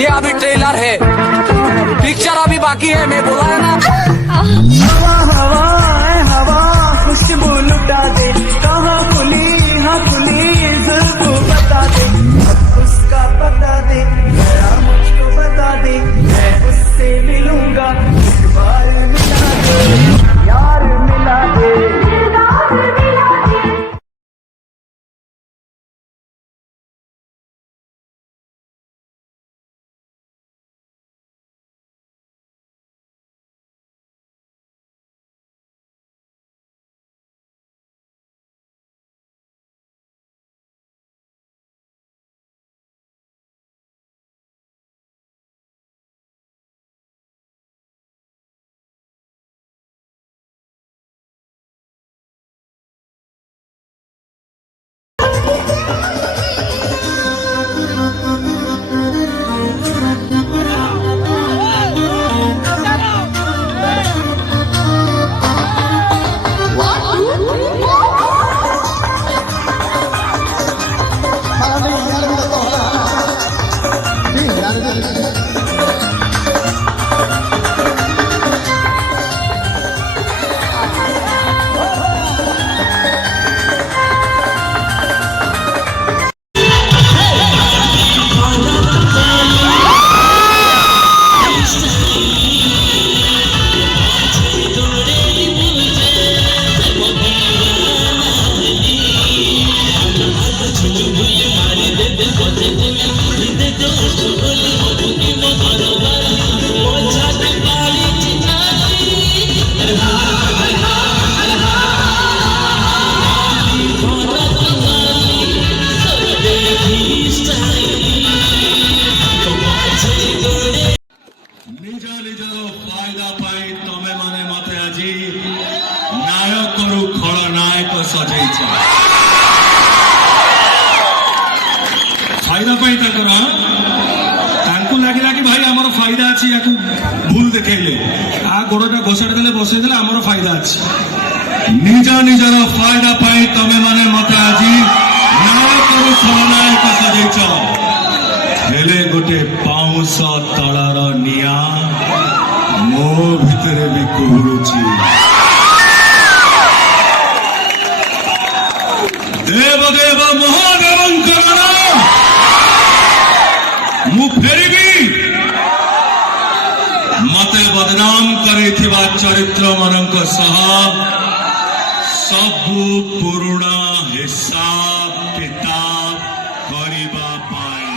ये अभी ट्रेलर है, पिक्चर अभी बाकी है। मैं बोला है ना। हवा हवा हवा खुशबू लुटा दे, कहाँ खुली हाँ खुली जुल्फों बता दे, उसका बता दे, जरा मुझको बता दे, मैं उससे मिलूंगा, एक बार मिला दे, यार मिला दे, यार मिला दे। निज निजर फायदा पाई तमे माने मते आजी नायकरू खलनायक सजेइछ फायदा पाई ताकर तांकु लागिला कि भाई हमर फायदा अछि याकु भूल देखैले आ गोडटा घोषाड़ देले बसै देले हमर फायदा अछि निज निजर फायदा पाई तमे माने मते आजी नायकरू खलनायक सजेइछ हेले गोटे पाउंस तलार निया मो भितरे भी कुहुरुची देव देव महादेवंकर मु फेरिबी मते बदनाम करिथिबा चरित्र मनक सह सबु पुरुणा हिसाब किताब करिबा पाए